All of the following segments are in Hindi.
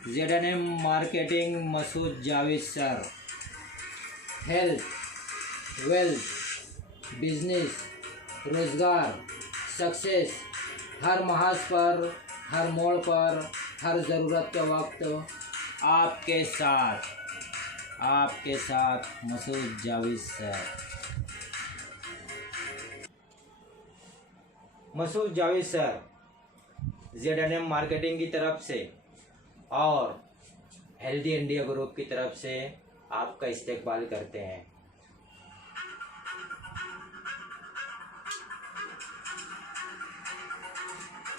ZNM marketing Masood Javed sir. Health, wealth, business, रोज़गार, सक्सेस, हर महाज पर, हर मोड़ पर, हर ज़रूरत के वक्त आपके साथ Masood Javed sir. Masood Javed sir ZNM marketing की तरफ से और हेल्दी इंडिया ग्रुप की तरफ से आपका इस्तेकबाल करते हैं।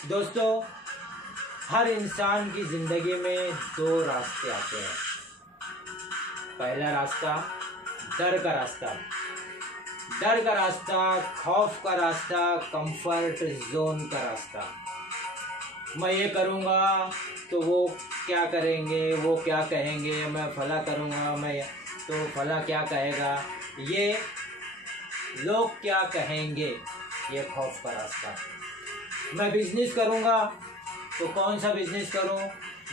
दोस्तों, हर इंसान की ज़िंदगी में दो रास्ते आते हैं। पहला रास्ता डर का रास्ता, खौफ का रास्ता, कंफर्ट जोन का रास्ता। मैं ये करूँगा तो वो क्या करेंगे, वो क्या कहेंगे, मैं फला करूँगा मैं तो फला क्या कहेगा, ये लोग क्या कहेंगे, ये खौफ का रास्ता। मैं बिज़नेस करूँगा तो कौन सा बिज़नेस करूँ,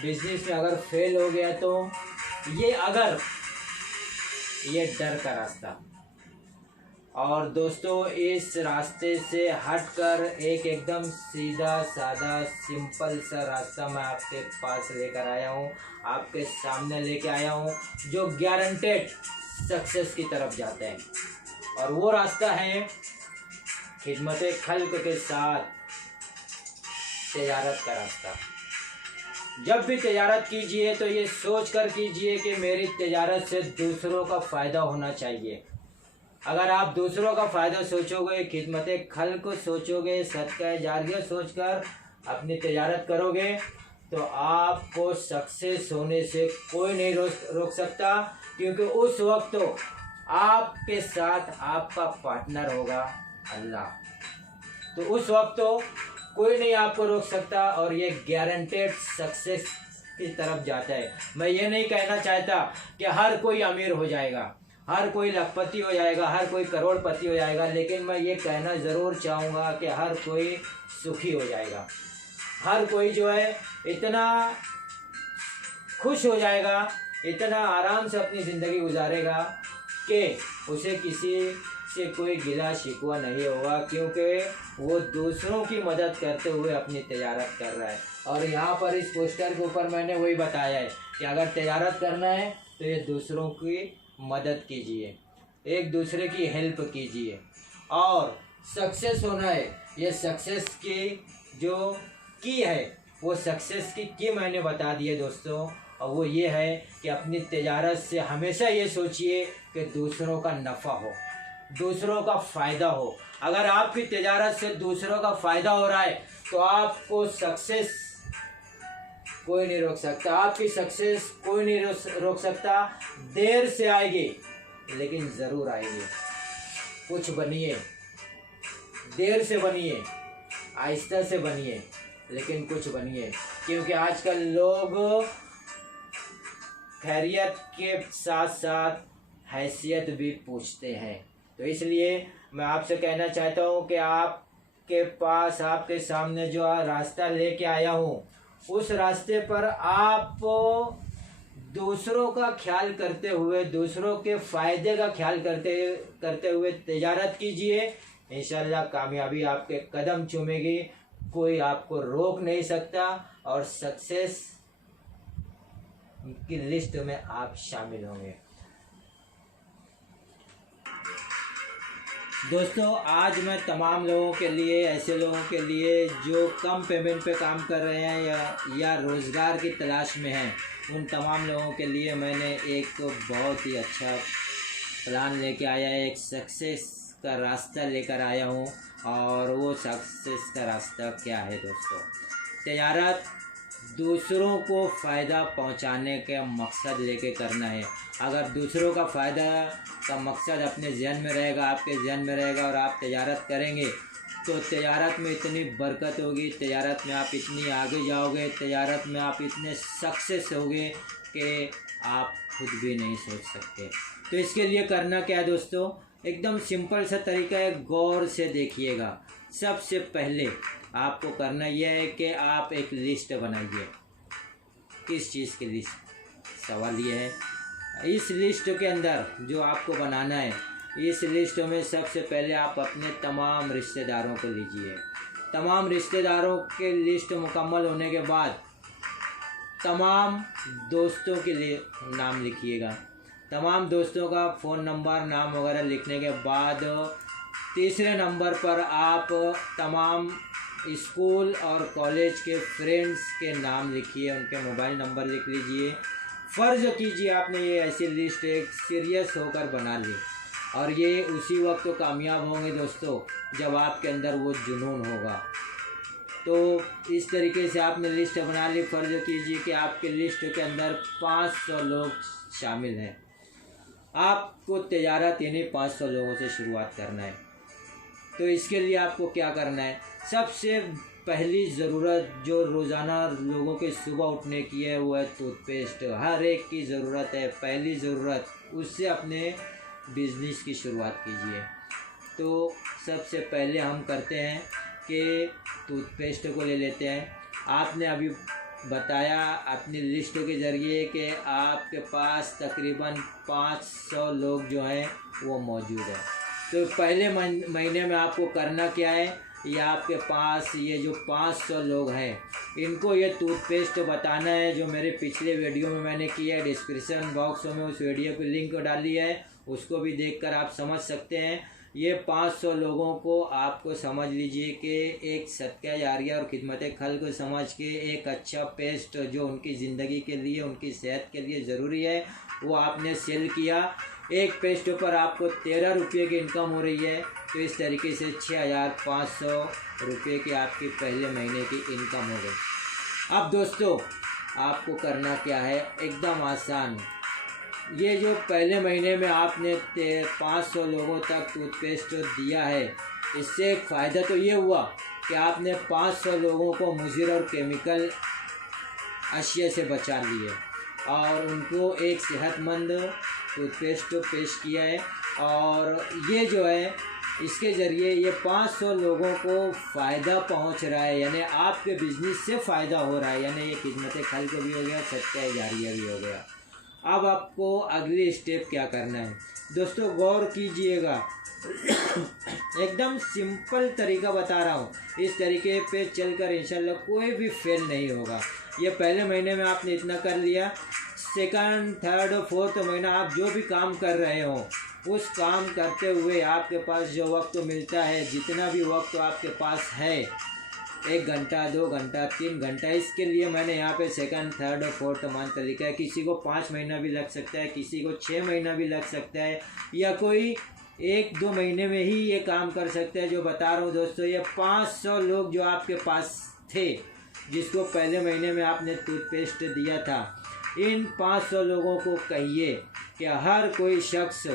बिज़नेस में अगर फेल हो गया तो ये डर का रास्ता। और दोस्तों, इस रास्ते से हटकर एक एकदम सीधा साधा सिंपल सा रास्ता मैं आपके पास लेकर आया हूँ, आपके सामने लेके आया हूँ, जो गारंटेड सक्सेस की तरफ जाते हैं। और वो रास्ता है खिदमत खल्क के साथ तिजारत का रास्ता। जब भी तिजारत कीजिए तो ये सोच कर कीजिए कि मेरी तिजारत से दूसरों का फ़ायदा होना चाहिए। अगर आप दूसरों का फ़ायदा सोचोगे, खिदमत खल्क सोचोगे, सदका जारिया सोचकर अपनी तिजारत करोगे तो आपको सक्सेस होने से कोई नहीं रोक सकता, क्योंकि उस वक्त तो आपके साथ आपका पार्टनर होगा अल्लाह। तो उस वक्त तो कोई नहीं आपको रोक सकता और ये गारंटेड सक्सेस की तरफ जाता है। मैं ये नहीं कहना चाहता कि हर कोई अमीर हो जाएगा, हर कोई लखपति हो जाएगा, हर कोई करोड़पति हो जाएगा, लेकिन मैं ये कहना ज़रूर चाहूँगा कि हर कोई सुखी हो जाएगा। हर कोई जो है इतना खुश हो जाएगा, इतना आराम से अपनी ज़िंदगी गुजारेगा कि उसे किसी से कोई गिला शिकवा नहीं होगा, क्योंकि वो दूसरों की मदद करते हुए अपनी तिजारत कर रहा है। और यहाँ पर इस पोस्टर के ऊपर मैंने वही बताया है कि अगर तिजारत करना है तो ये दूसरों की मदद कीजिए, एक दूसरे की हेल्प कीजिए। और सक्सेस होना है, ये सक्सेस की जो की है वो सक्सेस की मैंने बता दी है दोस्तों। और वो ये है कि अपनी तिजारत से हमेशा ये सोचिए कि दूसरों का नफ़ा हो, दूसरों का फ़ायदा हो। अगर आपकी तिजारत से दूसरों का फ़ायदा हो रहा है तो आपको सक्सेस कोई नहीं रोक सकता, आपकी सक्सेस कोई नहीं रोक सकता। देर से आएगी लेकिन ज़रूर आएगी। कुछ बनिए, देर से बनिए, आहिस्ता से बनिए, लेकिन कुछ बनिए, क्योंकि आजकल लोग खैरियत के साथ साथ हैसियत भी पूछते हैं। तो इसलिए मैं आपसे कहना चाहता हूँ कि आपके पास, आपके सामने जो रास्ता लेके आया हूँ, उस रास्ते पर आप दूसरों का ख्याल करते हुए, दूसरों के फ़ायदे का ख्याल करते हुए तिजारत कीजिए। इंशाल्लाह कामयाबी आपके कदम चूमेगी, कोई आपको रोक नहीं सकता और सक्सेस की लिस्ट में आप शामिल होंगे। दोस्तों, आज मैं तमाम लोगों के लिए, ऐसे लोगों के लिए जो कम पेमेंट पे काम कर रहे हैं या रोज़गार की तलाश में हैं, उन तमाम लोगों के लिए मैंने एक बहुत ही अच्छा प्लान लेके आया है, एक सक्सेस का रास्ता लेकर आया हूँ। और वो सक्सेस का रास्ता क्या है दोस्तों? तिजारत दूसरों को फ़ायदा पहुंचाने के मकसद लेके करना है। अगर दूसरों का फ़ायदा का मकसद अपने जहन में रहेगा, आपके जहन में रहेगा और आप तिजारत करेंगे तो तिजारत में इतनी बरकत होगी, तिजारत में आप इतनी आगे जाओगे, तिजारत में आप इतने सक्सेस होगे कि आप खुद भी नहीं सोच सकते। तो इसके लिए करना क्या है दोस्तों? एकदम सिंपल सा तरीका है, गौर से देखिएगा। सबसे पहले आपको करना यह है कि आप एक लिस्ट बनाइए। किस चीज़ की लिस्ट? सवाल ये है। इस लिस्ट के अंदर जो आपको बनाना है, इस लिस्ट में सबसे पहले आप अपने तमाम रिश्तेदारों को लीजिए। तमाम रिश्तेदारों के लिस्ट मुकम्मल होने के बाद तमाम दोस्तों के लिए नाम लिखिएगा। तमाम दोस्तों का फ़ोन नंबर, नाम वगैरह लिखने के बाद तीसरे नंबर पर आप तमाम स्कूल और कॉलेज के फ्रेंड्स के नाम लिखिए, उनके मोबाइल नंबर लिख लीजिए। फ़र्ज़ कीजिए आपने ये ऐसी लिस्ट एक सीरियस होकर बना ली, और ये उसी वक्त तो कामयाब होंगे दोस्तों जब आपके अंदर वो जुनून होगा। तो इस तरीके से आपने लिस्ट बना ली। फ़र्ज़ कीजिए कि आपके लिस्ट के अंदर 500 लोग शामिल हैं। आपको तिजारत यानी 500 लोगों से शुरुआत करना है। तो इसके लिए आपको क्या करना है? सबसे पहली ज़रूरत जो रोज़ाना लोगों के सुबह उठने की है वो है टूथपेस्ट। हर एक की ज़रूरत है, पहली ज़रूरत। उससे अपने बिज़नेस की शुरुआत कीजिए। तो सबसे पहले हम करते हैं कि टूथपेस्ट को ले लेते हैं। आपने अभी बताया अपनी लिस्ट के ज़रिए कि आपके पास तकरीबन 500 लोग जो हैं वो मौजूद हैं। तो पहले महीने में आपको करना क्या है? ये आपके पास ये जो 500 लोग हैं इनको ये टूथपेस्ट बताना है, जो मेरे पिछले वीडियो में मैंने किया है। डिस्क्रिप्शन बॉक्स में उस वीडियो की लिंक डाली है, उसको भी देखकर आप समझ सकते हैं। ये 500 लोगों को आपको समझ लीजिए कि एक सदका जारिया और खिदमत खल्क़ को समझ के एक अच्छा पेस्ट जो उनकी ज़िंदगी के लिए, उनकी सेहत के लिए ज़रूरी है, वो आपने सेल किया। एक पेस्ट पर आपको 13 रुपये की इनकम हो रही है। तो इस तरीके से 6500 रुपये की आपकी पहले महीने की इनकम हो गई। अब दोस्तों आपको करना क्या है? एकदम आसान। ये जो पहले महीने में आपने 500 लोगों तक टूथपेस्ट दिया है, इससे एक फ़ायदा तो ये हुआ कि आपने 500 लोगों को मुज़र और केमिकल अशिया से बचा लिए और उनको एक सेहतमंद टूथपेस्ट पेश किया है। और ये जो है इसके ज़रिए ये 500 लोगों को फ़ायदा पहुंच रहा है, यानी आपके बिज़नेस से फ़ायदा हो रहा है। यानी ये खिदमत खल्क़ भी हो गया, सदका जारिया भी हो गया। अब आपको अगली स्टेप क्या करना है दोस्तों? गौर कीजिएगा। एकदम सिंपल तरीका बता रहा हूँ। इस तरीके पे चलकर इंशाल्लाह कोई भी फेल नहीं होगा। ये पहले महीने में आपने इतना कर लिया। सेकंड, थर्ड, फोर्थ महीना आप जो भी काम कर रहे हो, उस काम करते हुए आपके पास जो वक्त मिलता है, जितना भी वक्त आपके पास है, 1 घंटा, 2 घंटा, 3 घंटा, इसके लिए मैंने यहाँ पे सेकंड, थर्ड और फोर्थ मंथ लिखा है। किसी को 5 महीना भी लग सकता है, किसी को 6 महीना भी लग सकता है, या कोई 1-2 महीने में ही ये काम कर सकता है। जो बता रहा हूँ दोस्तों, ये 500 लोग जो आपके पास थे, जिसको पहले महीने में आपने टूथपेस्ट दिया था, इन 500 लोगों को कहिए कि हर कोई शख्स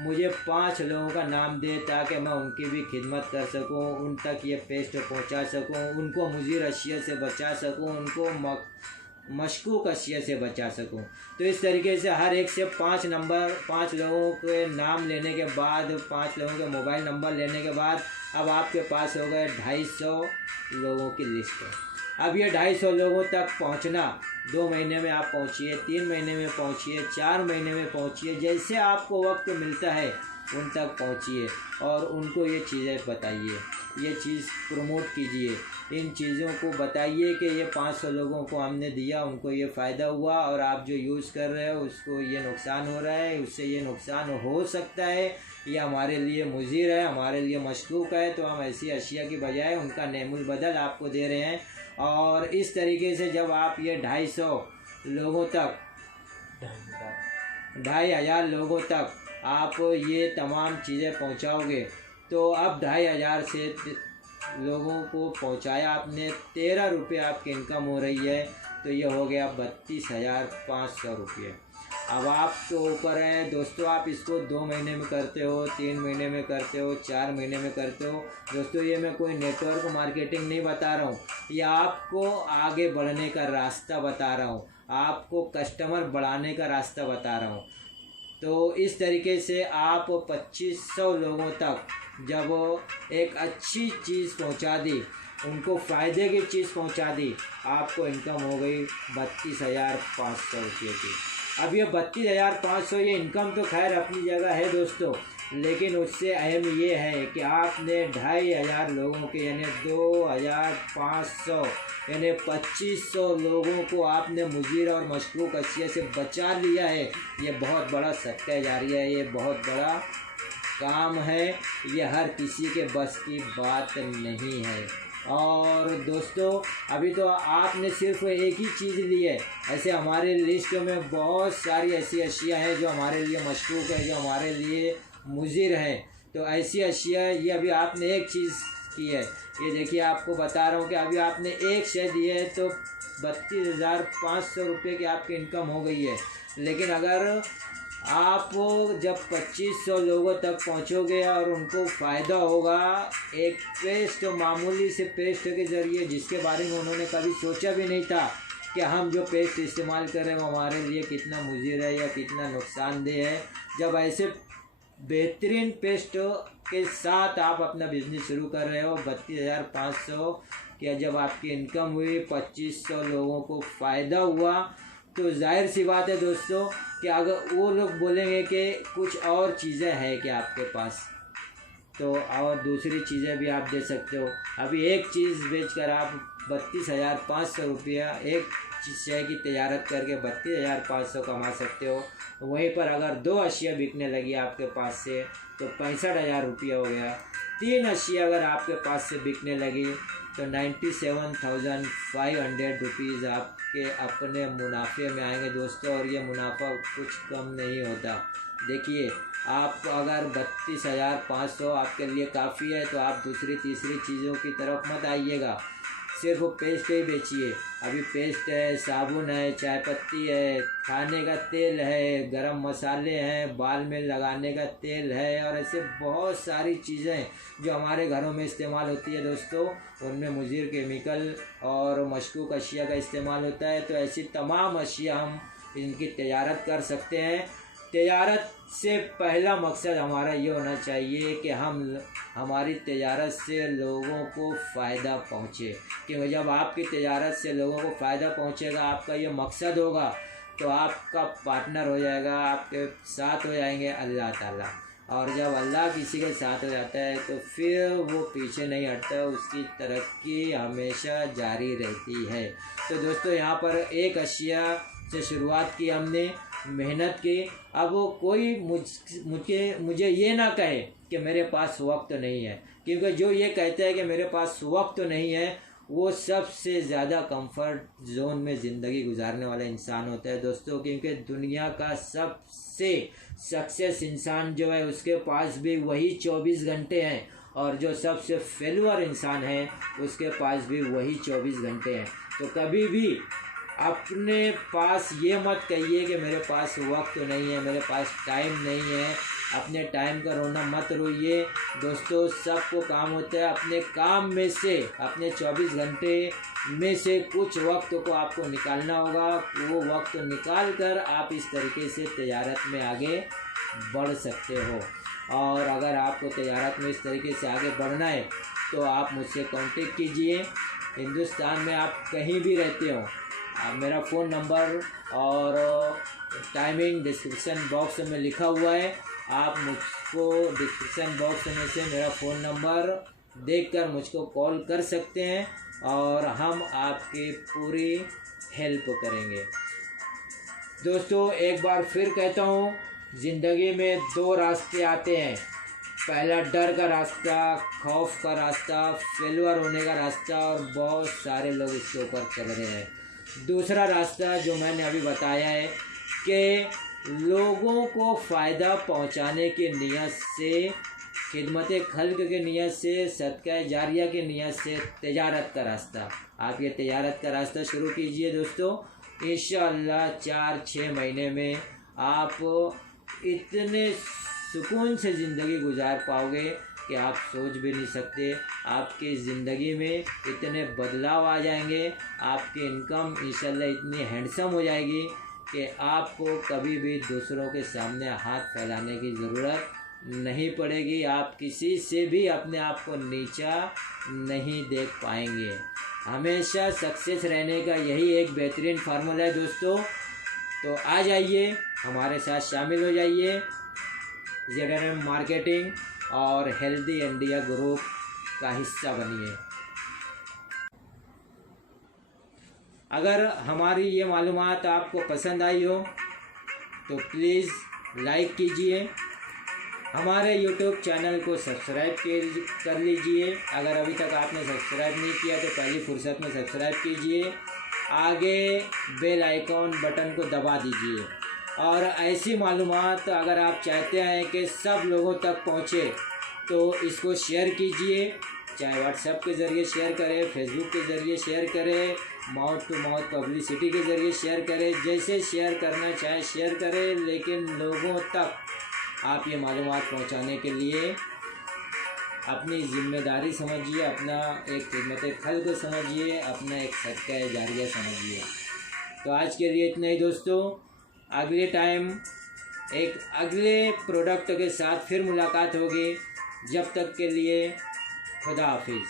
मुझे 5 लोगों का नाम दे, ताकि मैं उनकी भी खिदमत कर सकूं, उन तक ये पेस्ट पहुंचा सकूं, उनको मुज़र अशिया से बचा सकूं, उनको मशकूक अशिया से बचा सकूं। तो इस तरीके से हर एक से 5 लोगों के नाम लेने के बाद, 5 लोगों के मोबाइल नंबर लेने के बाद अब आपके पास हो गए 250 लोगों की लिस्ट। अब ये 250 लोगों तक पहुंचना 2 महीने में आप पहुंचिए, 3 महीने में पहुंचिए, 4 महीने में पहुंचिए, जैसे आपको वक्त मिलता है उन तक पहुंचिए और उनको ये चीज़ें बताइए, ये चीज़ प्रमोट कीजिए। इन चीज़ों को बताइए कि ये 500 लोगों को हमने दिया, उनको ये फ़ायदा हुआ, और आप जो यूज़ कर रहे हो उसको ये नुकसान हो रहा है, उससे ये नुकसान हो सकता है, ये हमारे लिए मुज़िर है, हमारे लिए मशकूक है। तो हम ऐसी अशिया की बजाय उनका नेमुल बदल आपको दे रहे हैं। और इस तरीके से जब आप ये 250 लोगों तक, 2500 लोगों तक आप ये तमाम चीज़ें पहुंचाओगे, तो अब 2500 से लोगों को पहुंचाया आपने, 13 रुपये आपकी इनकम हो रही है। तो ये हो गया 32,500 रुपये। अब आपके ऊपर है दोस्तों, आप इसको 2 महीने में करते हो, 3 महीने में करते हो, 4 महीने में करते हो। दोस्तों ये मैं कोई नेटवर्क मार्केटिंग नहीं बता रहा हूँ, ये आपको आगे बढ़ने का रास्ता बता रहा हूँ, आपको कस्टमर बढ़ाने का रास्ता बता रहा हूँ। तो इस तरीके से आप 2500 लोगों तक जब एक अच्छी चीज़ पहुंचा दी, उनको फ़ायदे की चीज़ पहुंचा दी, आपको इनकम हो गई 32,500 रुपये की। अब ये 32,500 ये इनकम तो खैर अपनी जगह है दोस्तों, लेकिन उससे अहम ये है कि आपने 2,500 लोगों के यानी 2,500 यानी 2,500 लोगों को आपने मुजीर और मशकूक अशिया से बचा लिया है। ये बहुत बड़ा सदका जारिया है, ये बहुत बड़ा काम है, ये हर किसी के बस की बात नहीं है। और दोस्तों अभी तो आपने सिर्फ एक ही चीज़ ली है, ऐसे हमारे लिस्ट में बहुत सारी ऐसी अशिया हैं जो हमारे लिए मशकूक है, जो हमारे लिए मुजिर हैं। तो ऐसी अशिया ये अभी आपने एक चीज़ की है, ये देखिए आपको बता रहा हूँ कि अभी आपने एक शय दी है तो 32,500 रुपये की आपकी इनकम हो गई है। लेकिन अगर आप जब 2,500 लोगों तक पहुंचोगे और उनको फ़ायदा होगा एक पेस्ट, मामूली से पेस्ट के ज़रिए जिसके बारे में उन्होंने कभी सोचा भी नहीं था कि हम जो पेस्ट इस्तेमाल कर रहे हैं वो हमारे लिए कितना मुज़िर है या कितना नुकसानदेह है। जब ऐसे बेहतरीन पेस्ट के साथ आप अपना बिज़नेस शुरू कर रहे हो, 32,500 की जब आपकी इनकम हुई, 2,500 लोगों को फ़ायदा हुआ, तो जाहिर सी बात है दोस्तों कि अगर वो लोग बोलेंगे कि कुछ और चीज़ें हैं कि आपके पास, तो और दूसरी चीज़ें भी आप दे सकते हो। अभी एक चीज़ बेचकर आप 32,500 रुपया एक शय की तजारत करके 32,500 कमा सकते हो। वहीं पर अगर 2 अशिया बिकने लगी आपके पास से तो 65,000 रुपया हो गया। 3 अशिया अगर आपके पास से बिकने लगी तो 97,500 रुपीज़ आपके अपने मुनाफे में आएंगे दोस्तों। और ये मुनाफा कुछ कम नहीं होता। देखिए आप अगर 32,500 आपके लिए काफ़ी है तो आप दूसरी तीसरी चीज़ों की तरफ मत आइएगा, सिर्फ पेस्ट ही बेचिए। अभी पेस्ट है, साबुन है, चाय पत्ती है, खाने का तेल है, गरम मसाले हैं, बाल में लगाने का तेल है, और ऐसे बहुत सारी चीज़ें जो हमारे घरों में इस्तेमाल होती है दोस्तों, उनमें मुज़िर केमिकल और मशकूक अशिया का इस्तेमाल होता है। तो ऐसी तमाम अशिया हम इनकी तजारत कर सकते हैं। तजारत से पहला मकसद हमारा ये होना चाहिए कि हमारी तजारत से लोगों को फ़ायदा पहुँचे, क्योंकि जब आपकी तजारत से लोगों को फ़ायदा पहुँचेगा, आपका ये मकसद होगा, तो आपका पार्टनर हो जाएगा, आपके साथ हो जाएंगे अल्लाह ताला। और जब अल्लाह किसी के साथ हो जाता है तो फिर वो पीछे नहीं हटता, उसकी तरक्की हमेशा जारी रहती है। तो दोस्तों यहाँ पर एक अशिया से शुरुआत की हमने, मेहनत की। अब कोई मुझे ये ना कहे कि मेरे पास वक्त नहीं है, क्योंकि जो ये कहता है कि मेरे पास वक्त नहीं है वो सबसे ज़्यादा कंफर्ट जोन में ज़िंदगी गुजारने वाला इंसान होता है दोस्तों। क्योंकि दुनिया का सबसे सक्सेस इंसान जो है उसके पास भी वही 24 घंटे हैं, और जो सबसे फेल्यूर इंसान है उसके पास भी वही 24 घंटे हैं। तो कभी भी अपने पास ये मत कहिए कि मेरे पास वक्त नहीं है, मेरे पास टाइम नहीं है। अपने टाइम का रोना मत रोइए दोस्तों। सबको काम होता है, अपने काम में से, अपने 24 घंटे में से कुछ वक्त को आपको निकालना होगा। वो वक्त निकाल कर आप इस तरीके से तजारत में आगे बढ़ सकते हो। और अगर आपको तजारत में इस तरीके से आगे बढ़ना है तो आप मुझसे कांटेक्ट कीजिए। हिंदुस्तान में आप कहीं भी रहते हो, मेरा फ़ोन नंबर और टाइमिंग डिस्क्रिप्शन बॉक्स में लिखा हुआ है। आप मुझको डिस्क्रिप्शन बॉक्स में से मेरा फ़ोन नंबर देखकर मुझको कॉल कर सकते हैं और हम आपकी पूरी हेल्प करेंगे। दोस्तों एक बार फिर कहता हूँ, ज़िंदगी में 2 रास्ते आते हैं। पहला डर का रास्ता, खौफ का रास्ता, फेल्यूर होने का रास्ता, और बहुत सारे लोग इसके ऊपर चल रहे हैं। दूसरा रास्ता जो मैंने अभी बताया है कि लोगों को फ़ायदा पहुंचाने की नीयत से, खिदमत खल्क के नीयत से, सदका जारिया के नीयत से तजारत का रास्ता। आप ये तजारत का रास्ता शुरू कीजिए दोस्तों। इंशाअल्लाह 4-6 महीने में आप इतने सुकून से ज़िंदगी गुजार पाओगे कि आप सोच भी नहीं सकते। आपकी ज़िंदगी में इतने बदलाव आ जाएंगे, आपकी इनकम इंशाल्लाह इतनी हैंडसम हो जाएगी कि आपको कभी भी दूसरों के सामने हाथ फैलाने की ज़रूरत नहीं पड़ेगी, आप किसी से भी अपने आप को नीचा नहीं देख पाएंगे। हमेशा सक्सेस रहने का यही एक बेहतरीन फार्मूला है दोस्तों। तो आ जाइए, हमारे साथ शामिल हो जाइए, ZNM मार्केटिंग और हेल्दी इंडिया ग्रुप का हिस्सा बनिए। अगर हमारी ये मालूमात आपको पसंद आई हो तो प्लीज़ लाइक कीजिए, हमारे YouTube चैनल को सब्सक्राइब कर लीजिए। अगर अभी तक आपने सब्सक्राइब नहीं किया तो पहली फुर्सत में सब्सक्राइब कीजिए, आगे बेल आइकॉन बटन को दबा दीजिए। और ऐसी मालूमात अगर आप चाहते हैं कि सब लोगों तक पहुँचे तो इसको शेयर कीजिए, चाहे व्हाट्सएप के ज़रिए शेयर करें, फेसबुक के ज़रिए शेयर करें, माउथ टू माउथ पब्लिसिटी के ज़रिए शेयर करें, जैसे शेयर करना चाहे शेयर करें, लेकिन लोगों तक आप ये मालूमात पहुंचाने के लिए अपनी ज़िम्मेदारी समझिए, अपना एक खिदमत खल्क़ समझिए, अपना एक सदका जारिया समझिए। तो आज के लिए इतना ही दोस्तों, अगले टाइम एक अगले प्रोडक्ट के साथ फिर मुलाकात होगी। जब तक के लिए खुदा हाफिज़।